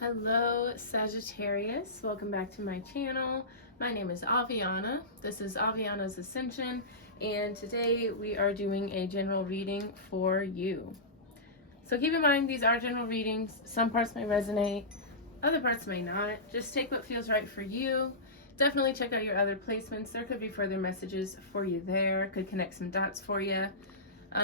Hello Sagittarius, welcome back to my channel. My name is Aviana. This is Aviana's Ascension, and today we are doing a general reading for you. So keep in mind, these are general readings. Some parts may resonate, other parts may not. Just take what feels right for you. Definitely check out your other placements. There could be further messages for you there, could connect some dots for you.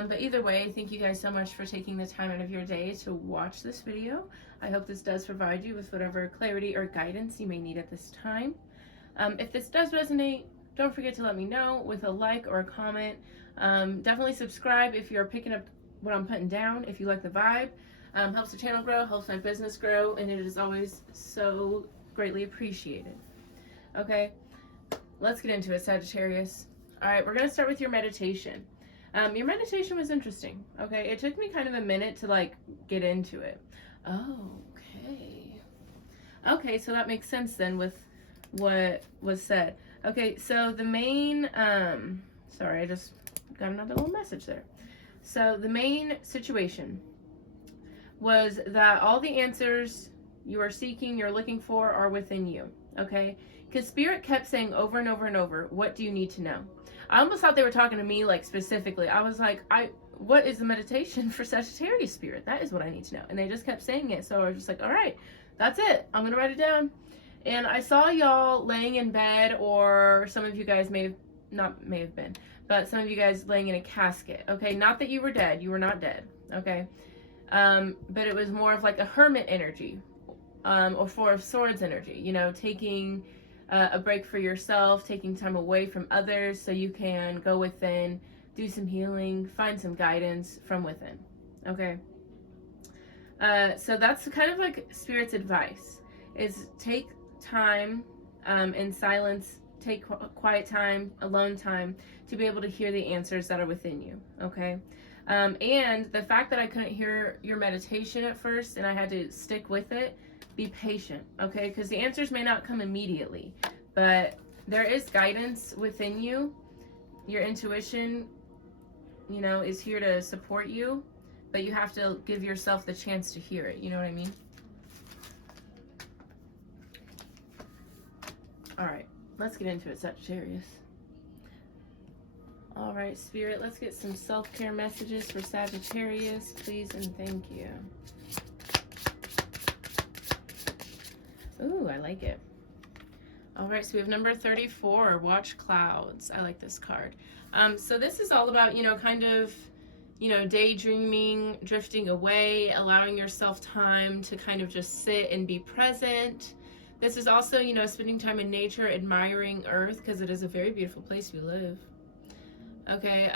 But either way, thank you guys so much for taking the time out of your day to watch this video. I hope this does provide you with whatever clarity or guidance you may need at this time. If this does resonate, don't forget to let me know with a like or a comment. Definitely subscribe if you're picking up what I'm putting down, if you like the vibe. Helps the channel grow, helps my business grow, and it is always so greatly appreciated. Okay, let's get into it, Sagittarius. All right, we're going to start with your meditation. Your meditation was interesting, okay? It took me kind of a minute to get into it. Oh, okay. Okay, so that makes sense then with what was said. Okay, so the main, sorry, I just got another little message there. So the main situation was that all the answers you are seeking, you're looking for, are within you, okay? Because Spirit kept saying over and over and over, what do you need to know? I almost thought they were talking to me specifically. I was like, what is the meditation for Sagittarius Spirit? That is what I need to know. And they just kept saying it. So I was just like, all right, that's it. I'm going to write it down. And I saw y'all laying in bed, or some of you guys may have been, but some of you guys laying in a casket. Okay. Not that you were dead. You were not dead. Okay. But it was more of like a hermit energy, or Four of Swords energy, taking a break for yourself, taking time away from others so you can go within, do some healing, find some guidance from within. Okay. So that's kind of like Spirit's advice, is take time in silence, take quiet time, alone time, to be able to hear the answers that are within you. Okay. And the fact that I couldn't hear your meditation at first and I had to stick with it, be patient, okay? Because the answers may not come immediately, but there is guidance within you. Your intuition, is here to support you, but you have to give yourself the chance to hear it. You know what I mean? All right, let's get into it, Sagittarius. All right, Spirit, let's get some self-care messages for Sagittarius, please and thank you. Ooh, I like it. All right, so we have number 34, Watch Clouds. I like this card. So this is all about, daydreaming, drifting away, allowing yourself time to kind of just sit and be present. This is also, spending time in nature, admiring Earth, because it is a very beautiful place we live. Okay,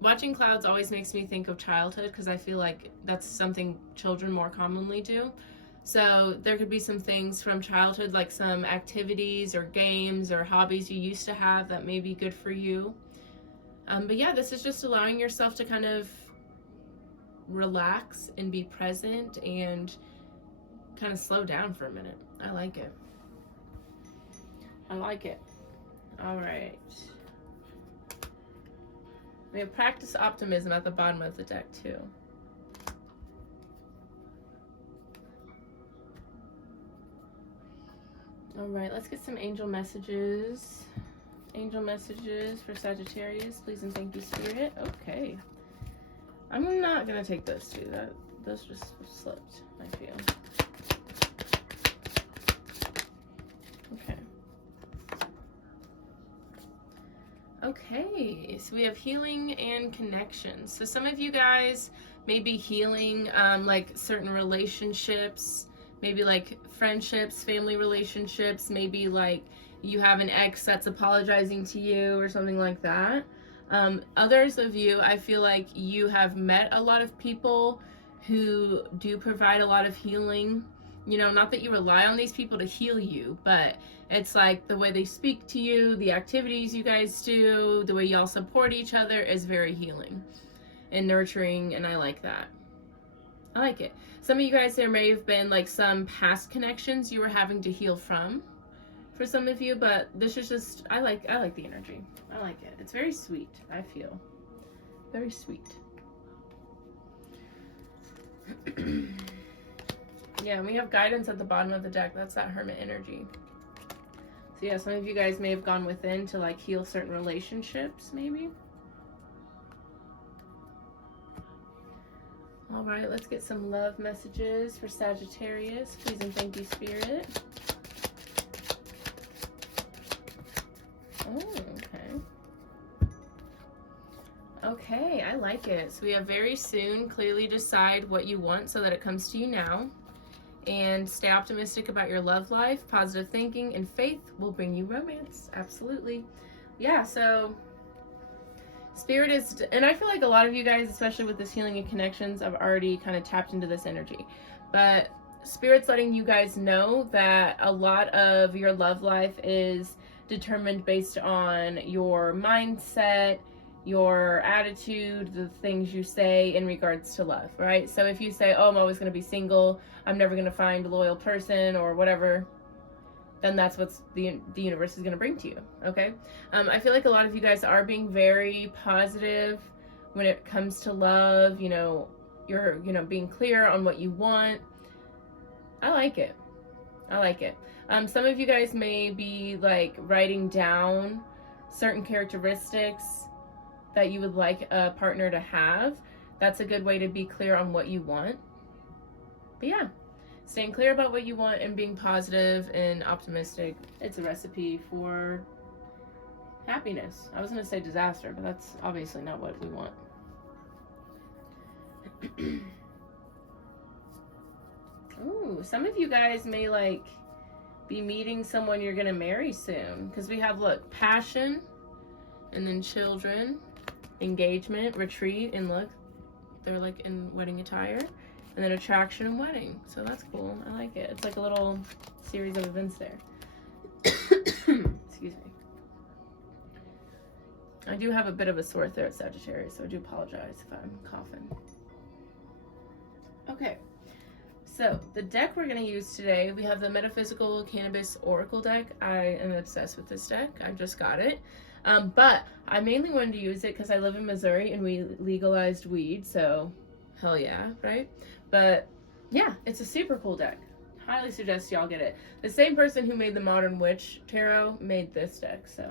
watching clouds always makes me think of childhood, because I feel like that's something children more commonly do. So there could be some things from childhood, like some activities or games or hobbies you used to have that may be good for you. But yeah, this is just allowing yourself to kind of relax and be present and kind of slow down for a minute. I like it. I like it. All right. We have Practice Optimism at the bottom of the deck too. All right, let's get some angel messages. Angel messages for Sagittarius, please and thank you, Spirit. Okay. I'm not going to take those two. Those just slipped, I feel. Okay. Okay, so we have healing and connections. So some of you guys may be healing certain relationships, maybe like friendships, family relationships, maybe like you have an ex that's apologizing to you or something like that. Others of you, I feel like you have met a lot of people who do provide a lot of healing. Not that you rely on these people to heal you, but it's like the way they speak to you, the activities you guys do, the way y'all support each other is very healing and nurturing, and I like that. I like it. Some of you guys, there may have been like some past connections you were having to heal from for some of you, but this is just, I like the energy. I like it. It's very sweet, I feel. Very sweet. Yeah, and we have guidance at the bottom of the deck. That's that Hermit energy. So yeah, some of you guys may have gone within to like heal certain relationships, maybe. All right, let's get some love messages for Sagittarius. Please and thank you, Spirit. Oh, okay. Okay, I like it. So we have very soon, clearly decide what you want so that it comes to you now. And stay optimistic about your love life. Positive thinking and faith will bring you romance. Absolutely. Yeah, so Spirit is, and I feel like a lot of you guys, especially with this healing and connections, have already kind of tapped into this energy. But Spirit's letting you guys know that a lot of your love life is determined based on your mindset, your attitude, the things you say in regards to love, right? So if you say, oh, I'm always going to be single, I'm never going to find a loyal person or whatever, then that's what the universe is going to bring to you, okay? I feel like a lot of you guys are being very positive when it comes to love. You know, you're, being clear on what you want. I like it. I like it. Some of you guys may be like writing down certain characteristics that you would like a partner to have. That's a good way to be clear on what you want. But yeah, staying clear about what you want and being positive and optimistic, it's a recipe for happiness. I was going to say disaster, but that's obviously not what we want. Ooh, some of you guys may like be meeting someone you're going to marry soon, because we have, look, passion, and then children, engagement, retreat, and look, they're like in wedding attire, and then attraction and wedding. So that's cool. I like it. It's like a little series of events there. Excuse me. I do have a bit of a sore throat, Sagittarius, so I do apologize if I'm coughing. Okay. So the deck we're going to use today, we have the Metaphysical Cannabis Oracle deck. I am obsessed with this deck. I just got it. But I mainly wanted to use it because I live in Missouri and we legalized weed, so hell yeah, right? But yeah, it's a super cool deck. Highly suggest y'all get it. The same person who made the Modern Witch Tarot made this deck, so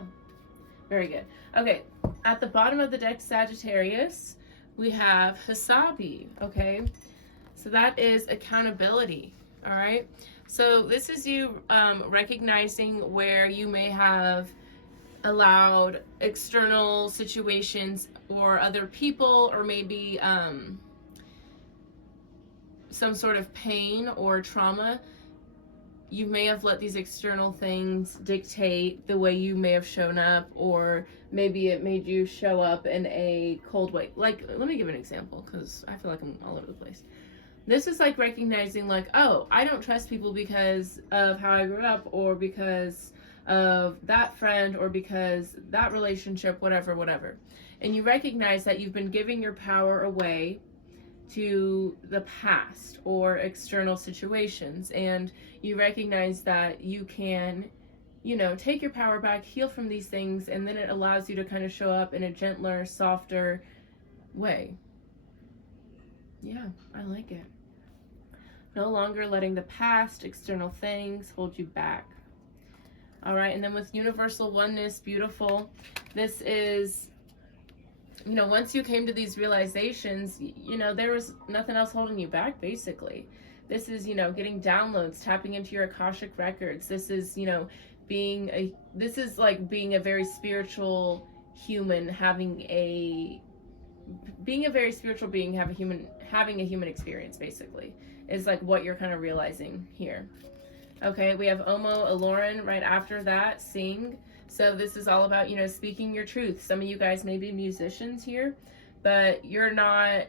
very good. Okay, at the bottom of the deck, Sagittarius, we have Hasabi, okay? So that is accountability, all right? So this is you recognizing where you may have allowed external situations or other people, or maybe some sort of pain or trauma. You may have let these external things dictate the way you may have shown up, or maybe it made you show up in a cold way. Like, let me give an example, because I feel like I'm all over the place. This is like recognizing like, oh, I don't trust people because of how I grew up, or because of that friend, or because that relationship, whatever. And you recognize that you've been giving your power away to the past or external situations, and you recognize that you can, take your power back, heal from these things, and then it allows you to kind of show up in a gentler, softer way. Yeah, I like it. No longer letting the past, external things hold you back. All right, and then with universal oneness, beautiful. This is, once you came to these realizations, there was nothing else holding you back, basically. This is, getting downloads, tapping into your Akashic records. This is, being a very spiritual human, being a very spiritual being, having a human experience, basically, is like what you're kind of realizing here. Okay, we have Omo Aloran right after that, Sing. So this is all about, speaking your truth. Some of you guys may be musicians here, but you're not.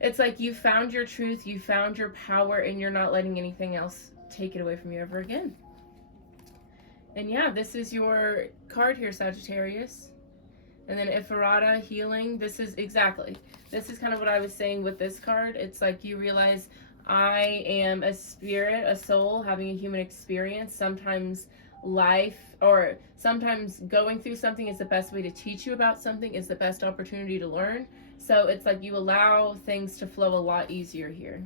It's like you found your truth, you found your power, and you're not letting anything else take it away from you ever again. And yeah, this is your card here, Sagittarius. And then Ifrata, healing. This is kind of what I was saying with this card. It's like you realize, I am a spirit, a soul, having a human experience. Sometimes sometimes going through something is the best way to teach you about something, is the best opportunity to learn. So it's like you allow things to flow a lot easier here.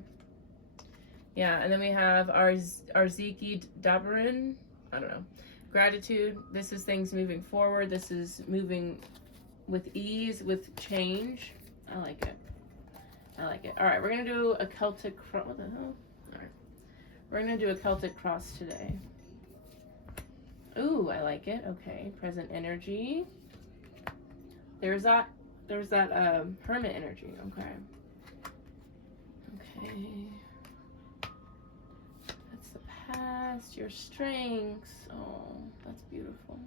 Yeah, and then we have Arziki Dabarin. I don't know. Gratitude. This is things moving forward. This is moving with ease, with change. I like it. I like it. All right, we're going to do a Celtic cross. What the hell? All right. We're going to do a Celtic cross today. Ooh, I like it. Okay, present energy. There's that hermit energy. Okay. Okay. That's the past, your strengths. Oh, that's beautiful.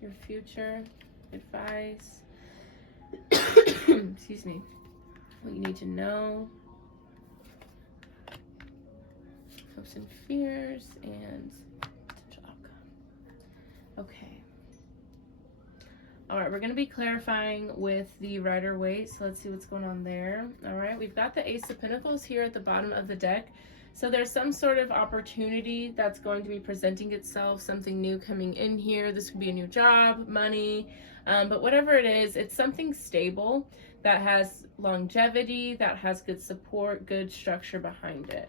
Your future, advice. Excuse me. What you need to know. Hopes and fears and potential outcome. Okay. All right, we're going to be clarifying with the Rider-Waite, so let's see what's going on there. All right, we've got the Ace of Pentacles here at the bottom of the deck. So there's some sort of opportunity that's going to be presenting itself, something new coming in here. This could be a new job, money, but whatever it is, it's something stable that has longevity, that has good support, good structure behind it.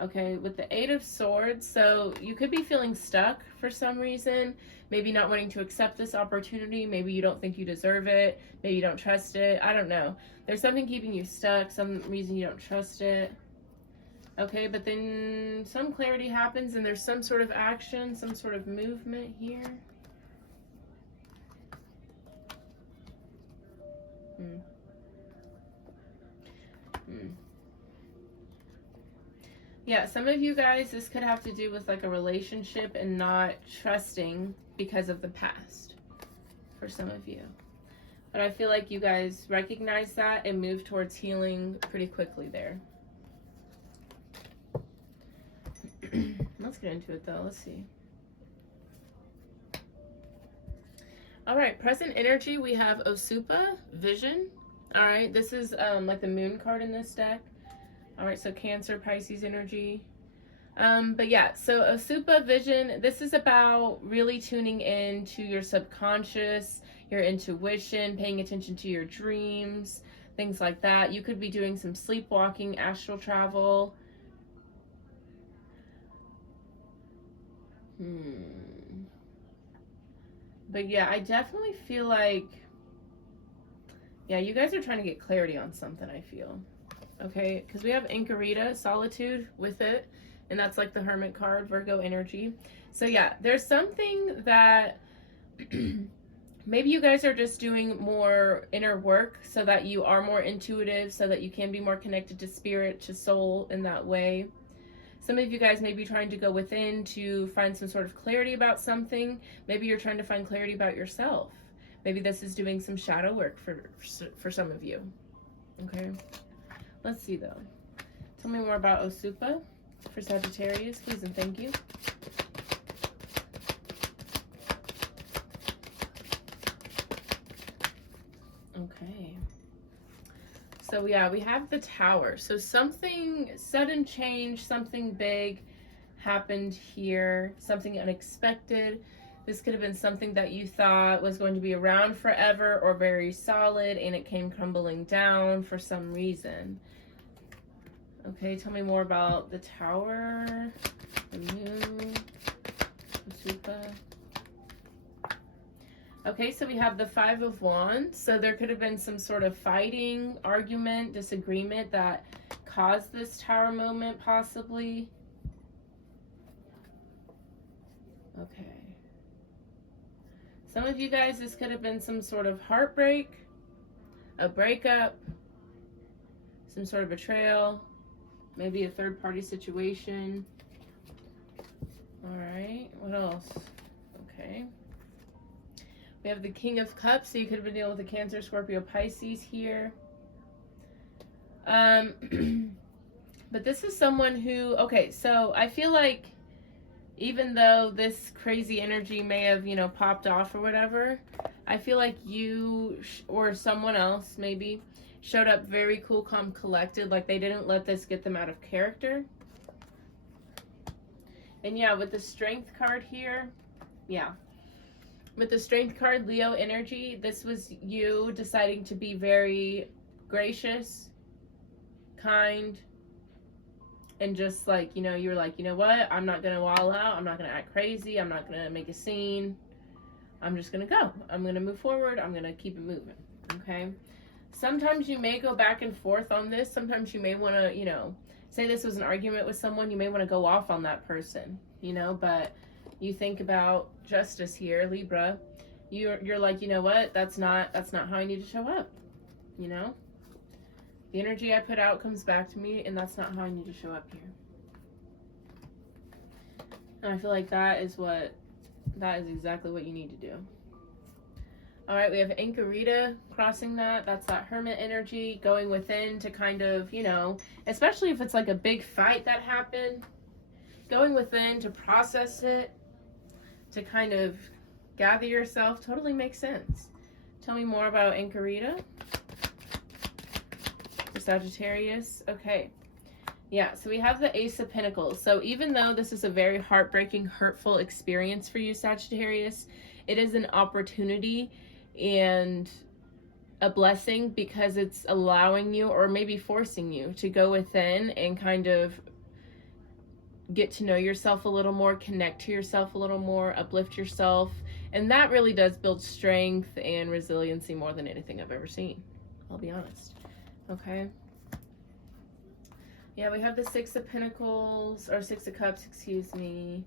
Okay, with the Eight of Swords, so you could be feeling stuck for some reason, maybe not wanting to accept this opportunity, maybe you don't think you deserve it, maybe you don't trust it, I don't know. There's something keeping you stuck, some reason you don't trust it. Okay, but then some clarity happens and there's some sort of action, some sort of movement here. Yeah, some of you guys, this could have to do with like a relationship and not trusting because of the past for some of you. But I feel like you guys recognize that and move towards healing pretty quickly there. Let's get into it though. Let's see. All right, present energy, we have Osupa, Vision. All right, this is like the moon card in this deck. All right, so Cancer, Pisces energy. But yeah, so Osupa Vision, this is about really tuning in to your subconscious, your intuition, paying attention to your dreams, things like that. You could be doing some sleepwalking, astral travel. But yeah, I definitely feel like, yeah, you guys are trying to get clarity on something, I feel. Okay, because we have Encarita, Solitude with it, and that's like the Hermit card, Virgo energy. So yeah, there's something that maybe you guys are just doing more inner work so that you are more intuitive, so that you can be more connected to spirit, to soul in that way. Some of you guys may be trying to go within to find some sort of clarity about something. Maybe you're trying to find clarity about yourself. Maybe this is doing some shadow work for some of you. Okay. Let's see though. Tell me more about Osupa for Sagittarius, please and thank you. Okay. So yeah, we have the Tower. So something sudden change, something big happened here, something unexpected. This could have been something that you thought was going to be around forever or very solid and it came crumbling down for some reason. Okay, tell me more about the Tower, the Moon, Osupa. Okay, so we have the Five of Wands. So there could have been some sort of fighting, argument, disagreement that caused this Tower moment, possibly. Okay. Some of you guys, this could have been some sort of heartbreak, a breakup, some sort of betrayal, maybe a third-party situation. All right, what else? Okay. We have the King of Cups, so you could have been dealing with a Cancer, Scorpio, Pisces here. But this is someone who, okay, so I feel like even though this crazy energy may have, you know, popped off or whatever, I feel like you or someone else maybe showed up very cool, calm, collected, like they didn't let this get them out of character. And yeah, with the Strength card here, yeah. With the Strength card, Leo energy, this was you deciding to be very gracious, kind, and just like, you know, you're like, you know what, I'm not gonna wall out, I'm not gonna act crazy, I'm not gonna make a scene, I'm just gonna go, I'm gonna move forward, I'm gonna keep it moving. Okay, sometimes you may go back and forth on this. Sometimes you may want to, you know, say this was an argument with someone, you may want to go off on that person, you know, but you think about justice here, Libra. You're like, you know what, that's not how I need to show up, you know. The energy I put out comes back to me, and that's not how I need to show up here. And I feel like that is exactly what you need to do. All right, we have Anchorita crossing that. That's that hermit energy, going within to kind of, you know, especially if it's like a big fight that happened, going within to process it, to kind of gather yourself. Totally makes sense. Tell me more about Anchorita. For Sagittarius. Okay. Yeah, so we have the Ace of Pentacles. So even though this is a very heartbreaking, hurtful experience for you, Sagittarius, it is an opportunity and a blessing, because it's allowing you, or maybe forcing you, to go within and kind of get to know yourself a little more, connect to yourself a little more, uplift yourself. And that really does build strength and resiliency more than anything I've ever seen. I'll be honest. Okay. Yeah, we have the Six of Pentacles, or Six of Cups, excuse me.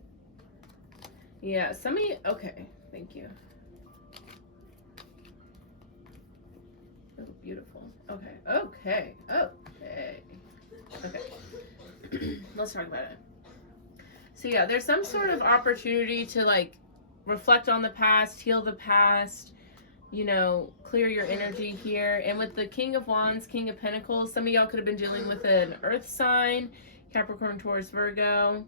Yeah, somebody, okay, thank you. Oh, beautiful. Okay. Let's talk about it. So yeah, there's some sort of opportunity to like reflect on the past, heal the past, you know, clear your energy here. And with the King of Wands, King of Pentacles, some of y'all could have been dealing with an earth sign, Capricorn, Taurus, Virgo.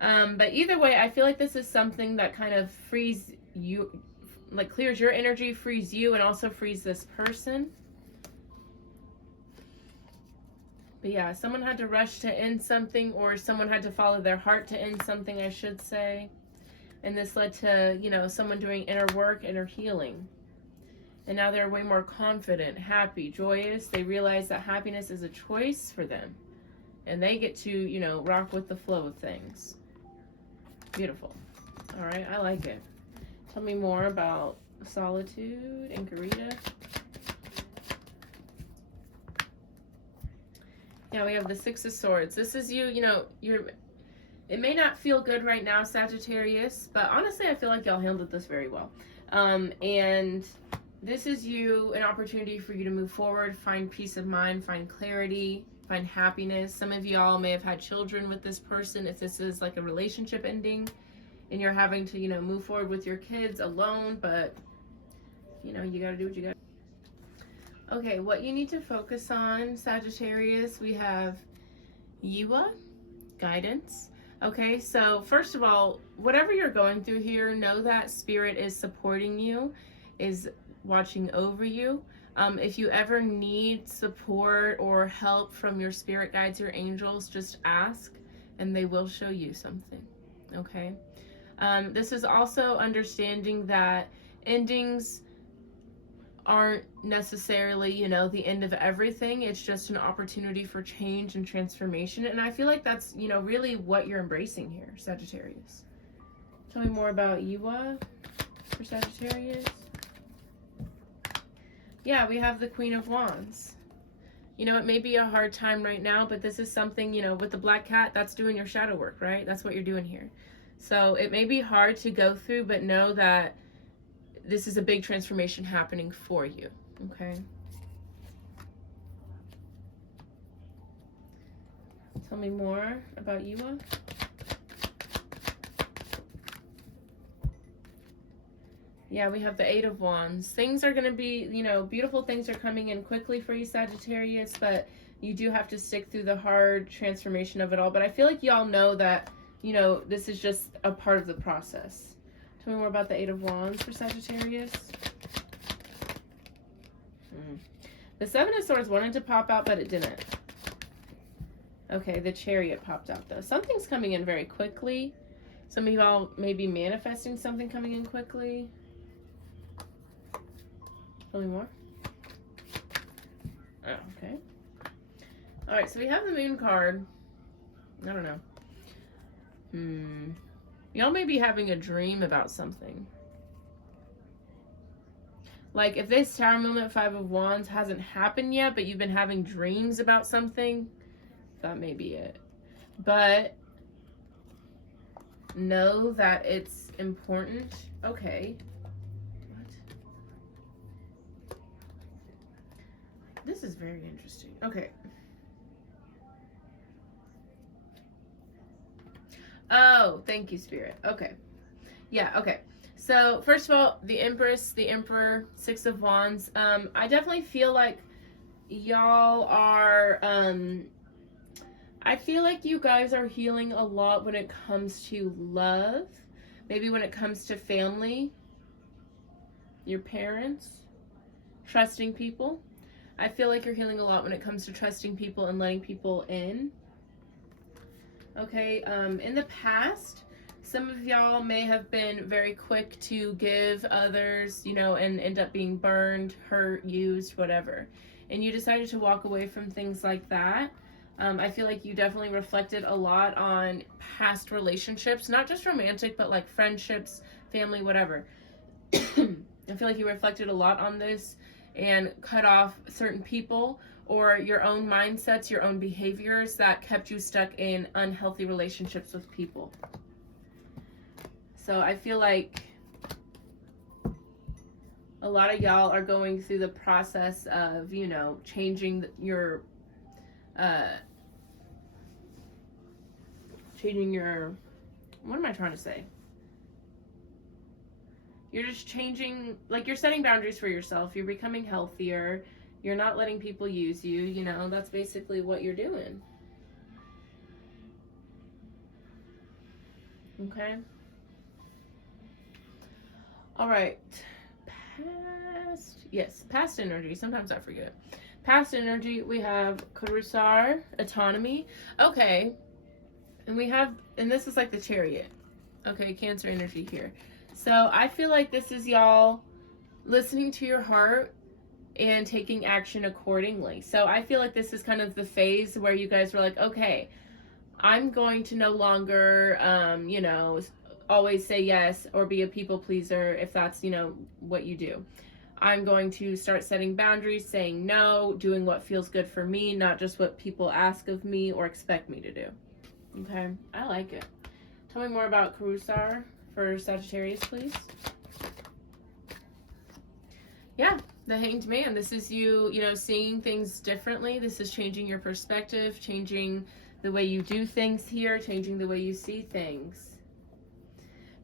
But either way, I feel like this is something that kind of frees you, like clears your energy, frees you, and also frees this person. But yeah, someone had to rush to end something, or someone had to follow their heart to end something, I should say. And this led to, you know, someone doing inner work, inner healing. And now they're way more confident, happy, joyous. They realize that happiness is a choice for them. And they get to, you know, rock with the flow of things. Beautiful. All right, I like it. Tell me more about solitude and Karita. Yeah, we have the Six of Swords. This is you, you know, it may not feel good right now, Sagittarius, but honestly, I feel like y'all handled this very well. And this is you, an opportunity for you to move forward, find peace of mind, find clarity, find happiness. Some of y'all may have had children with this person, if this is like a relationship ending, and you're having to, you know, move forward with your kids alone, but, you know, you gotta do what you gotta. Okay, what you need to focus on, Sagittarius, we have Yiwa, guidance. Okay, so first of all, whatever you're going through here, know that Spirit is supporting you, is watching over you. If you ever need support or help from your spirit guides, your angels, just ask and they will show you something. Okay, this is also understanding that endings aren't necessarily, you know, the end of everything. It's just an opportunity for change and transformation. And I feel like that's, you know, really what you're embracing here, Sagittarius. Tell me more about Yiwa for Sagittarius. Yeah, we have the Queen of Wands. You know, it may be a hard time right now, but this is something, you know, with the black cat, that's doing your shadow work, right? That's what you're doing here. So it may be hard to go through, but know that this is a big transformation happening for you, okay? Tell me more about Yiwa. Yeah, we have the Eight of Wands. Things are going to be, you know, beautiful things are coming in quickly for you, Sagittarius, but you do have to stick through the hard transformation of it all. But I feel like y'all know that, you know, this is just a part of the process. Tell me more about the Eight of Wands for Sagittarius. The Seven of Swords wanted to pop out, but it didn't. Okay, the Chariot popped out, though. Something's coming in very quickly. Some of y'all may be manifesting something coming in quickly. Tell me more. Oh, okay. All right, so we have the Moon card. I don't know. Y'all may be having a dream about something. Like, if this Tower moment, Five of Wands, hasn't happened yet, but you've been having dreams about something, that may be it. But know that it's important. Okay. What? This is very interesting. Okay. Oh, thank you, Spirit. Okay. Yeah, okay. So, first of all, the Empress, the Emperor, Six of Wands. I definitely feel like y'all are, I feel like you guys are healing a lot when it comes to love. Maybe when it comes to family, your parents, trusting people. I feel like you're healing a lot when it comes to trusting people and letting people in. Okay, in the past, some of y'all may have been very quick to give others, you know, and end up being burned, hurt, used, whatever. And you decided to walk away from things like that. I feel like you definitely reflected a lot on past relationships, not just romantic, but like friendships, family, whatever. I feel like you reflected a lot on this and cut off certain people or your own mindsets, your own behaviors that kept you stuck in unhealthy relationships with people. So I feel like a lot of y'all are going through the process of, you know, changing your, what am I trying to say? You're just changing, like you're setting boundaries for yourself. You're becoming healthier. You're not letting people use you, you know, that's basically what you're doing. Okay. All right. Past energy. Sometimes I forget. Past energy, we have Karusar, autonomy. Okay. And this is like the Chariot. Okay, Cancer energy here. So I feel like this is y'all listening to your heart and taking action accordingly. So I feel like this is kind of the phase where you guys were like, okay, I'm going to no longer, you know, always say yes or be a people pleaser if that's, you know, what you do. I'm going to start setting boundaries, saying no, doing what feels good for me, not just what people ask of me or expect me to do. Okay, I like it. Tell me more about Karusar for Sagittarius, please. Yeah, the Hanged Man. This is you, you know, seeing things differently. This is changing your perspective, changing the way you do things here, changing the way you see things.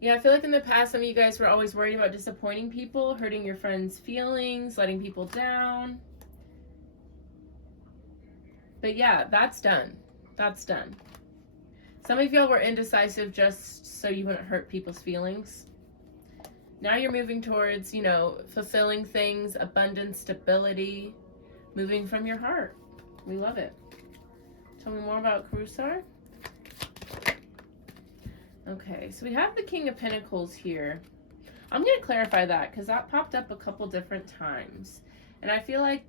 Yeah, I feel like in the past, some of you guys were always worried about disappointing people, hurting your friends' feelings, letting people down. But yeah, that's done. That's done. Some of y'all were indecisive just so you wouldn't hurt people's feelings. Now you're moving towards, you know, fulfilling things, abundance, stability, moving from your heart. We love it. Tell me more about Karusar. Okay, so we have the King of Pentacles here. I'm going to clarify that because that popped up a couple different times. And I feel like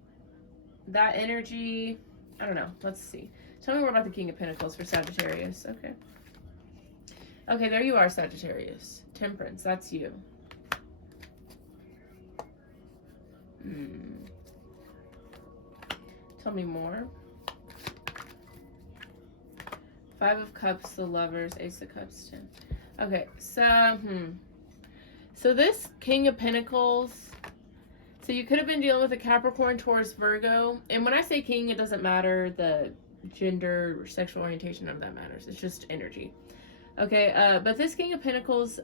that energy, I don't know. Let's see. Tell me more about the King of Pentacles for Sagittarius. Okay. Okay, there you are, Sagittarius. Temperance, that's you. Tell me more. Five of Cups, the Lovers, Ace of Cups, 10. Okay, so this King of Pentacles, so you could have been dealing with a Capricorn, Taurus, Virgo. And when I say king, it doesn't matter the gender or sexual orientation, none of that matters. It's just energy. Okay, but this King of Pentacles,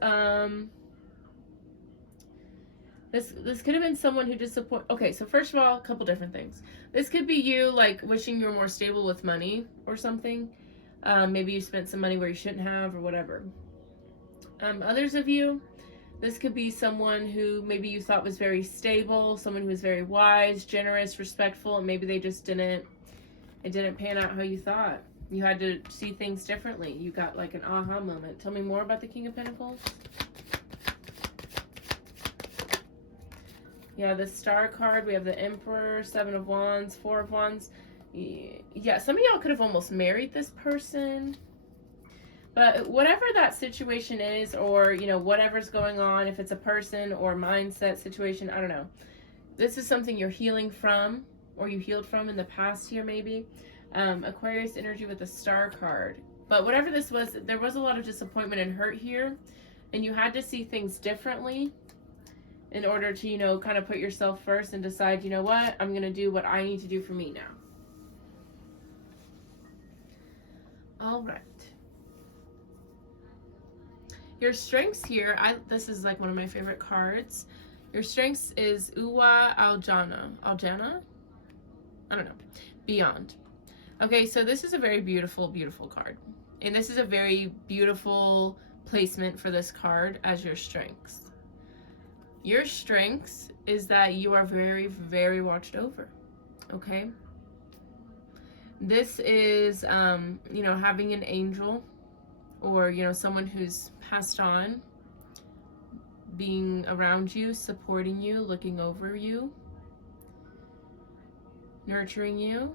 this could have been someone who disappointed. Okay, so first of all, a couple different things. This could be you, like, wishing you were more stable with money or something. Maybe you spent some money where you shouldn't have or whatever. Others of you, this could be someone who maybe you thought was very stable, someone who was very wise, generous, respectful, and maybe they just it didn't pan out how you thought. You had to see things differently. You got like an aha moment. Tell me more about the King of Pentacles. Yeah, the Star card. We have the Emperor, Seven of Wands, Four of Wands. Yeah, some of y'all could have almost married this person. But whatever that situation is, or, you know, whatever's going on, if it's a person or mindset situation, I don't know. This is something you're healing from, or you healed from in the past here maybe. Aquarius energy with the Star card. But whatever this was, there was a lot of disappointment and hurt here, and you had to see things differently in order to, you know, kind of put yourself first and decide, you know what, I'm going to do what I need to do for me now. All right. Your strengths here, this is like one of my favorite cards. Your strengths is Uwa Aljana. Aljana? I don't know. Beyond. Okay, so this is a very beautiful, beautiful card. And this is a very beautiful placement for this card as your strengths. Your strengths is that you are very, very watched over. Okay? This is, you know, having an angel, or, you know, someone who's passed on, being around you, supporting you, looking over you, nurturing you.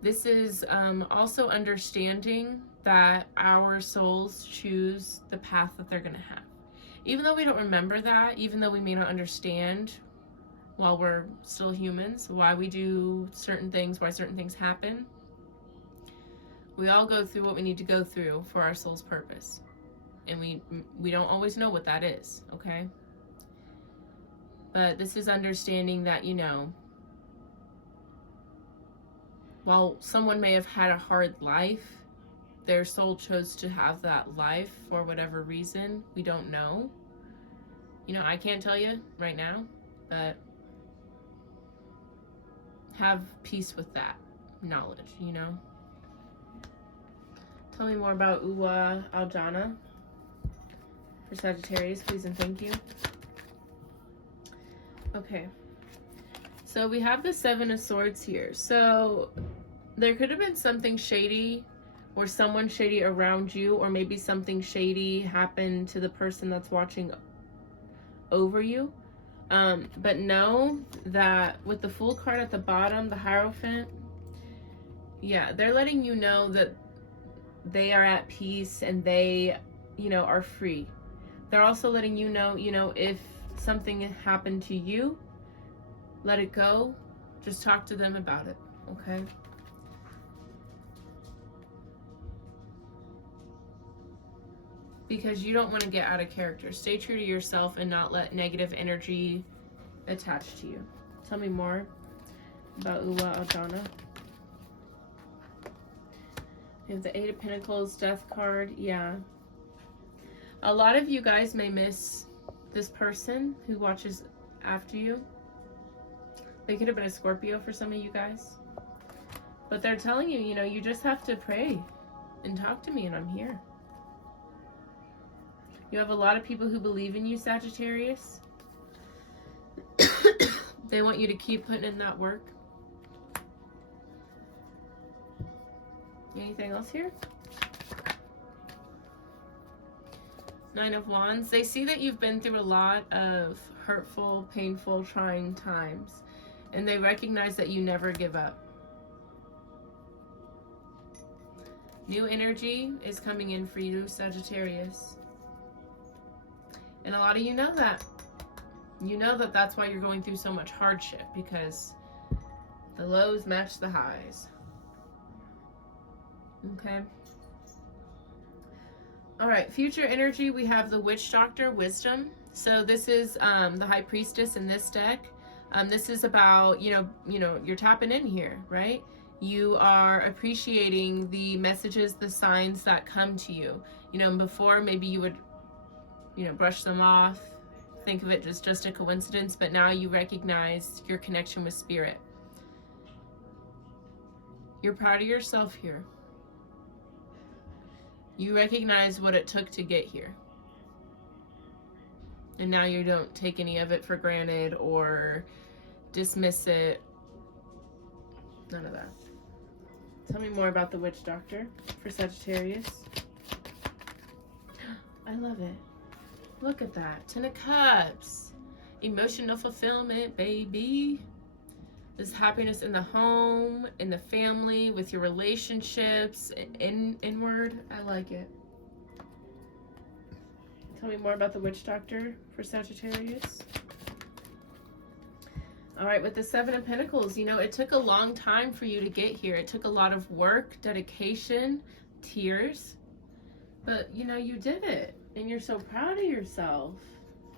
This is also understanding that our souls choose the path that they're going to have. Even though we don't remember that, even though we may not understand while we're still humans, why we do certain things, why certain things happen, we all go through what we need to go through for our soul's purpose. And we don't always know what that is, okay? But this is understanding that, you know, while someone may have had a hard life, their soul chose to have that life for whatever reason. We don't know. You know, I can't tell you right now, but have peace with that knowledge, you know? Tell me more about Uwa Aljana for Sagittarius, please and thank you. Okay. So we have the Seven of Swords here. So there could have been something shady, or someone shady around you, or maybe something shady happened to the person that's watching over you. But know that with the Fool card at the bottom, the Hierophant, yeah, they're letting you know that they are at peace and they, you know, are free. They're also letting you know, if something happened to you, let it go. Just talk to them about it, okay? Because you don't want to get out of character. Stay true to yourself and not let negative energy attach to you. Tell me more about Uwa Aljana. You have the Eight of Pentacles, Death card. Yeah. A lot of you guys may miss this person who watches after you. They could have been a Scorpio for some of you guys. But they're telling you, you know, you just have to pray and talk to me and I'm here. You have a lot of people who believe in you, Sagittarius. They want you to keep putting in that work. Anything else here? Nine of Wands. They see that you've been through a lot of hurtful, painful, trying times. And they recognize that you never give up. New energy is coming in for you, Sagittarius. And a lot of you know that. You know that that's why you're going through so much hardship, because the lows match the highs. Okay. All right, future energy, we have the Witch Doctor, Wisdom. So this is the High Priestess in this deck. This is about, you know, you're tapping in here, right? You are appreciating the messages, the signs that come to you. You know, before maybe you would, you know, brush them off, think of it as just a coincidence, but now you recognize your connection with spirit. You're proud of yourself here. You recognize what it took to get here. And now you don't take any of it for granted or dismiss it. None of that. Tell me more about the Witch Doctor for Sagittarius. I love it. Look at that. Ten of Cups. Emotional fulfillment, baby. This happiness in the home, in the family, with your relationships, inward. I like it. Tell me more about the witch doctor for Sagittarius. All right, with the Seven of Pentacles, you know, it took a long time for you to get here. It took a lot of work, dedication, tears. But, you know, you did it. And you're so proud of yourself,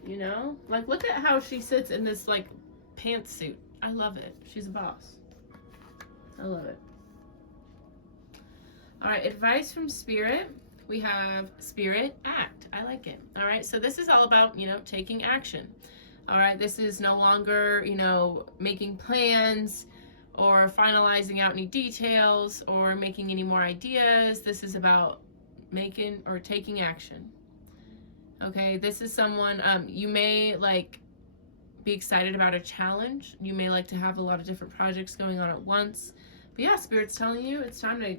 you know? Like, look at how she sits in this, like, pantsuit. I love it. She's a boss. I love it. All right, advice from Spirit. We have Spirit, act. I like it. All right, so this is all about, you know, taking action. All right, this is no longer, you know, making plans or finalizing out any details or making any more ideas. This is about making or taking action. Okay, this is someone, you may like be excited about a challenge. You may like to have a lot of different projects going on at once. But yeah, Spirit's telling you it's time to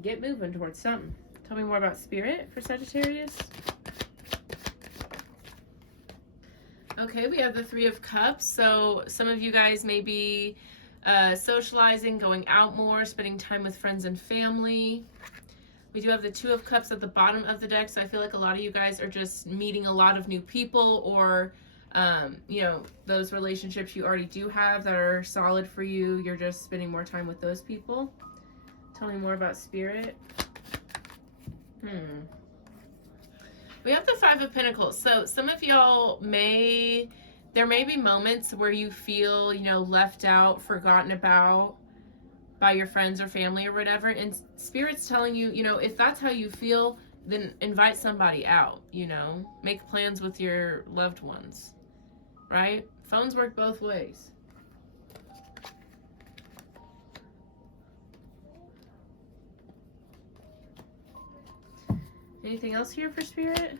get moving towards something. Tell me more about Spirit for Sagittarius. Okay, we have the Three of Cups. So some of you guys may be socializing, going out more, spending time with friends and family. We do have the Two of Cups at the bottom of the deck, so I feel like a lot of you guys are just meeting a lot of new people, or you know, those relationships you already do have that are solid for you. You're just spending more time with those people. Tell me more about Spirit. We have the Five of Pentacles. So some of y'all there may be moments where you feel, you know, left out, forgotten about by your friends or family or whatever. And Spirit's telling you, you know, if that's how you feel, then invite somebody out, you know, make plans with your loved ones, right? Phones work both ways. Anything else here for Spirit?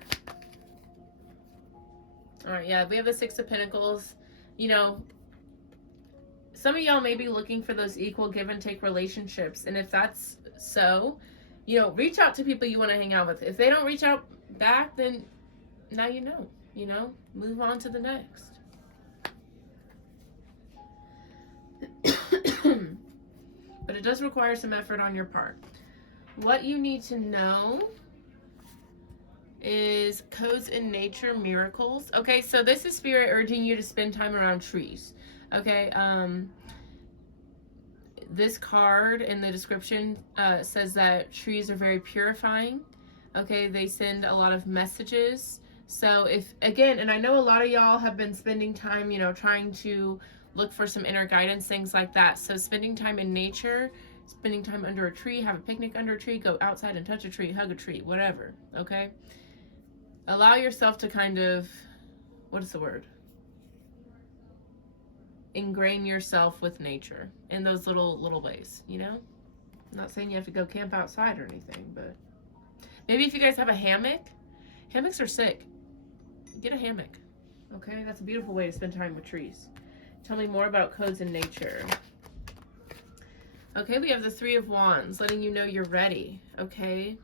All right, yeah, we have the Six of Pentacles. You know, some of y'all may be looking for those equal give and take relationships. And if that's so, you know, reach out to people you want to hang out with. If they don't reach out back, then now you know, move on to the next. But it does require some effort on your part. What you need to know is codes in nature, miracles. Okay, so this is Spirit urging you to spend time around trees. Okay, this card in the description says that trees are very purifying. Okay, they send a lot of messages. So if, again, and I know a lot of y'all have been spending time, you know, trying to look for some inner guidance, things like that. So spending time in nature, spending time under a tree, have a picnic under a tree, go outside and touch a tree, hug a tree, whatever, okay? Allow yourself to kind of, what is the word? Ingrain yourself with nature in those little ways, you know? I'm not saying you have to go camp outside or anything, but maybe if you guys have a hammock, hammocks are sick. Get a hammock, okay? That's a beautiful way to spend time with trees. Tell me more about codes in nature. Okay, we have the Three of Wands, letting you know you're ready, okay?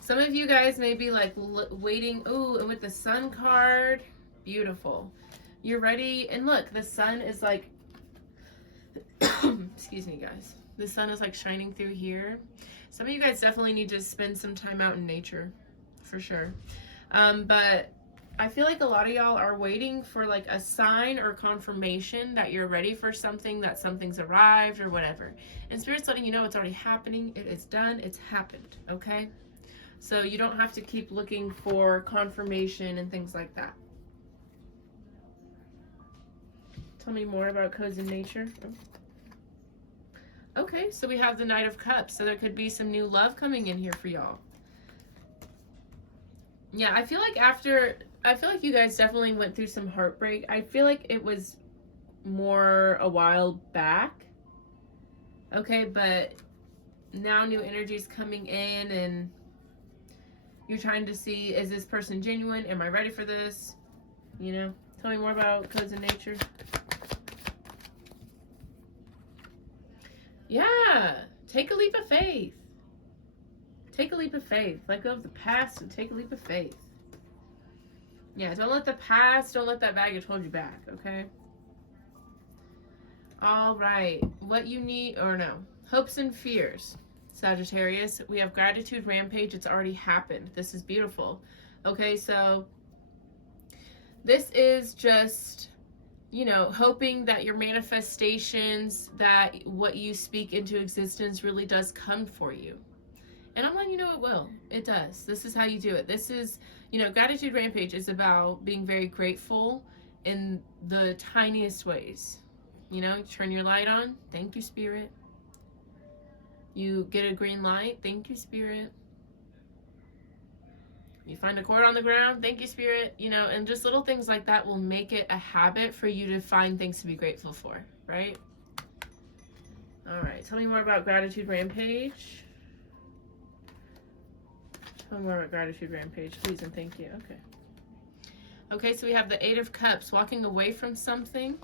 Some of you guys may be like waiting. Ooh, and with the Sun card, beautiful. You're ready. And look, the sun is like, excuse me, guys. The sun is like shining through here. Some of you guys definitely need to spend some time out in nature, for sure. But I feel like a lot of y'all are waiting for like a sign or confirmation that you're ready for something, that something's arrived or whatever. And Spirit's letting you know it's already happening. It is done. It's happened, okay? So you don't have to keep looking for confirmation and things like that. Tell me more about codes in nature. Okay, so we have the Knight of Cups. So there could be some new love coming in here for y'all. Yeah, I feel like you guys definitely went through some heartbreak. I feel like it was more a while back. Okay, but now new energy is coming in and you're trying to see, is this person genuine? Am I ready for this? You know, tell me more about codes in nature. Yeah, take a leap of faith. Take a leap of faith. Let go of the past and take a leap of faith. Yeah, don't let the past, don't let that baggage hold you back, okay? All right. What you need, or no, hopes and fears. Sagittarius, we have gratitude rampage. It's already happened. This is beautiful. Okay, so this is just, you know, hoping that your manifestations, that what you speak into existence really does come for you. And I'm letting you know it will. It does. This is how you do it. This is, you know, gratitude rampage is about being very grateful in the tiniest ways. You know, turn your light on. Thank you, Spirit. You get a green light. Thank you, Spirit. You find a cord on the ground. Thank you, Spirit. You know, and just little things like that will make it a habit for you to find things to be grateful for, right? All right. Tell me more about gratitude rampage. Tell me more about gratitude rampage, please, and thank you. Okay. Okay, so we have the Eight of Cups, walking away from something.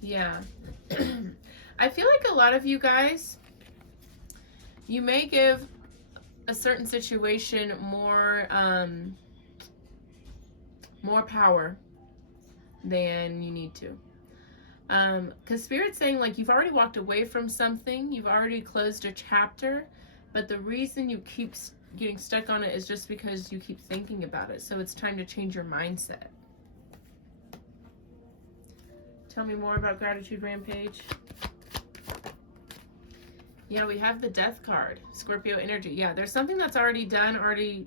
Yeah. I feel like a lot of you guys, you may give a certain situation more power than you need to. Because Spirit's saying, like, you've already walked away from something, you've already closed a chapter, but the reason you keep getting stuck on it is just because you keep thinking about it. So it's time to change your mindset. Tell me more about gratitude rampage. Yeah, we have the Death card, Scorpio energy. Yeah, there's something that's already done, already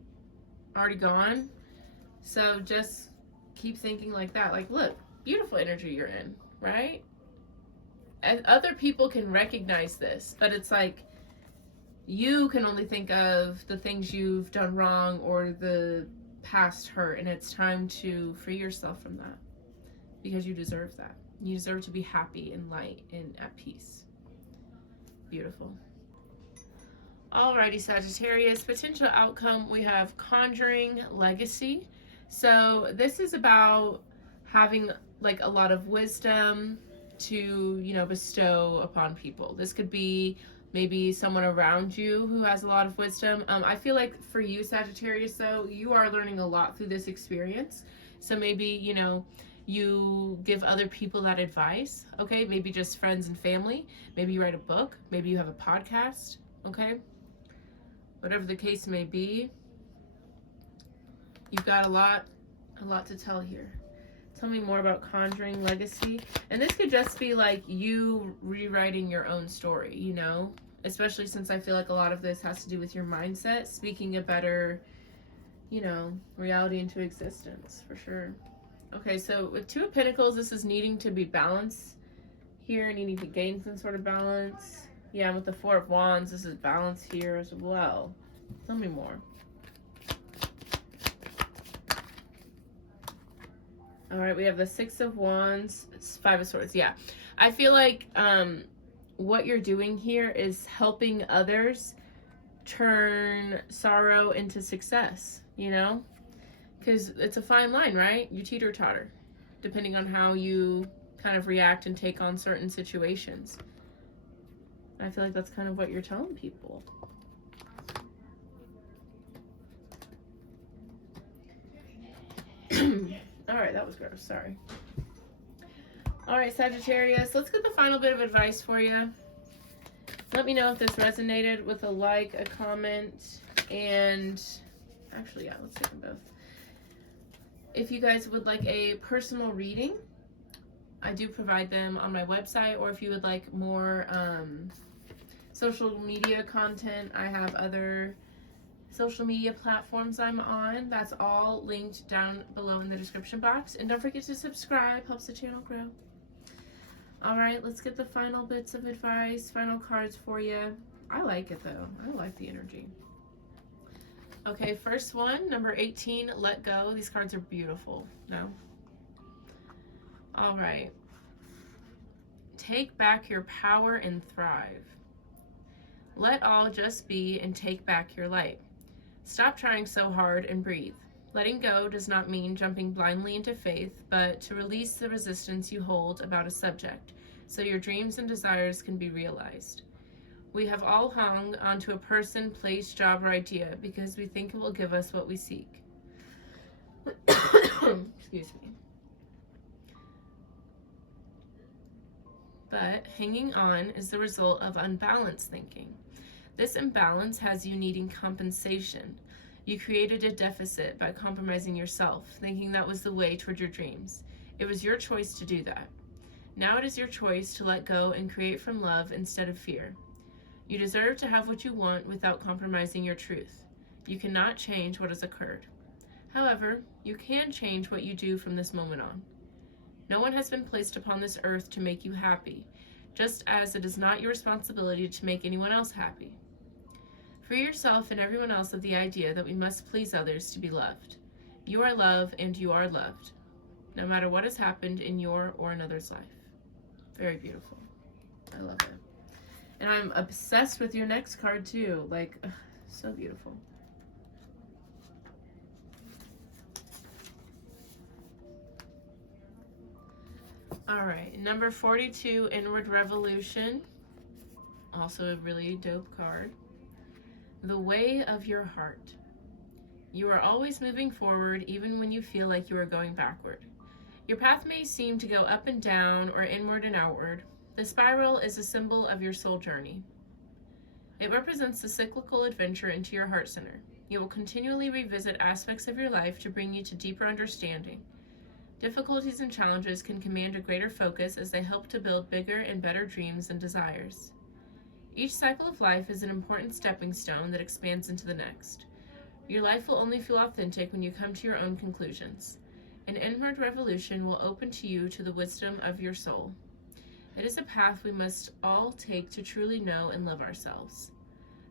gone. So just keep thinking like that. Like, look, beautiful energy you're in, right? And other people can recognize this, but it's like you can only think of the things you've done wrong or the past hurt, and it's time to free yourself from that because you deserve that. You deserve to be happy and light and at peace. Beautiful. Alrighty, Sagittarius, potential outcome, we have conjuring legacy. So this is about having like a lot of wisdom to, you know, bestow upon people. This could be maybe someone around you who has a lot of wisdom. I feel like for you, Sagittarius, though, you are learning a lot through this experience. So maybe, you know, you give other people that advice, okay? Maybe just friends and family. Maybe you write a book. Maybe you have a podcast, okay? Whatever the case may be, you've got a lot to tell here. Tell me more about conjuring legacy. And this could just be like you rewriting your own story, you know? Especially since I feel like a lot of this has to do with your mindset, speaking a better, you know, reality into existence, for sure. Okay, so with Two of Pentacles, this is needing to be balanced here, needing to gain some sort of balance. Yeah, and with the Four of Wands, this is balance here as well. Tell me more. All right, we have the Six of Wands, Five of Swords. Yeah, I feel like what you're doing here is helping others turn sorrow into success, you know? Because it's a fine line, right? You teeter-totter, depending on how you kind of react and take on certain situations. I feel like that's kind of what you're telling people. All right, that was gross. Sorry. All right, Sagittarius, let's get the final bit of advice for you. Let me know if this resonated with a like, a comment, and actually, yeah, let's take them both. If you guys would like a personal reading, I do provide them on my website, or if you would like more social media content, I have other social media platforms I'm on. That's all linked down below in the description box. And don't forget to subscribe, helps the channel grow. All right, let's get the final bits of advice, final cards for you. I like it though, I like the energy. Okay, first one, number 18, let go. These cards are beautiful. No? All right. Take back your power and thrive. Let all just be and take back your light. Stop trying so hard and breathe. Letting go does not mean jumping blindly into faith, but to release the resistance you hold about a subject, so your dreams and desires can be realized. We have all hung onto a person, place, job, or idea because we think it will give us what we seek. Excuse me. But hanging on is the result of unbalanced thinking. This imbalance has you needing compensation. You created a deficit by compromising yourself, thinking that was the way toward your dreams. It was your choice to do that. Now it is your choice to let go and create from love instead of fear. You deserve to have what you want without compromising your truth. You cannot change what has occurred. However, you can change what you do from this moment on. No one has been placed upon this earth to make you happy, just as it is not your responsibility to make anyone else happy. Free yourself and everyone else of the idea that we must please others to be loved. You are love and you are loved, no matter what has happened in your or another's life. Very beautiful. I love it. And I'm obsessed with your next card too. Like, ugh, so beautiful. All right, number 42, Inward Revolution. Also a really dope card. The Way of Your Heart. You are always moving forward even when you feel like you are going backward. Your path may seem to go up and down or inward and outward. The spiral is a symbol of your soul journey. It represents the cyclical adventure into your heart center. You will continually revisit aspects of your life to bring you to deeper understanding. Difficulties and challenges can command a greater focus as they help to build bigger and better dreams and desires. Each cycle of life is an important stepping stone that expands into the next. Your life will only feel authentic when you come to your own conclusions. An inward revolution will open to you to the wisdom of your soul. It is a path we must all take to truly know and love ourselves.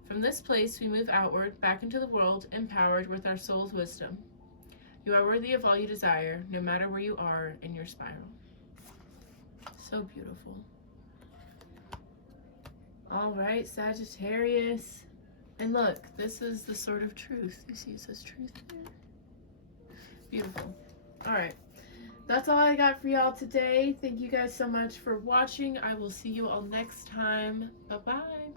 From this place, we move outward, back into the world, empowered with our soul's wisdom. You are worthy of all you desire, no matter where you are in your spiral. So beautiful. All right, Sagittarius. And look, this is the sword of truth. You see it says truth there? Beautiful. All right. That's all I got for y'all today. Thank you guys so much for watching. I will see you all next time. Bye-bye.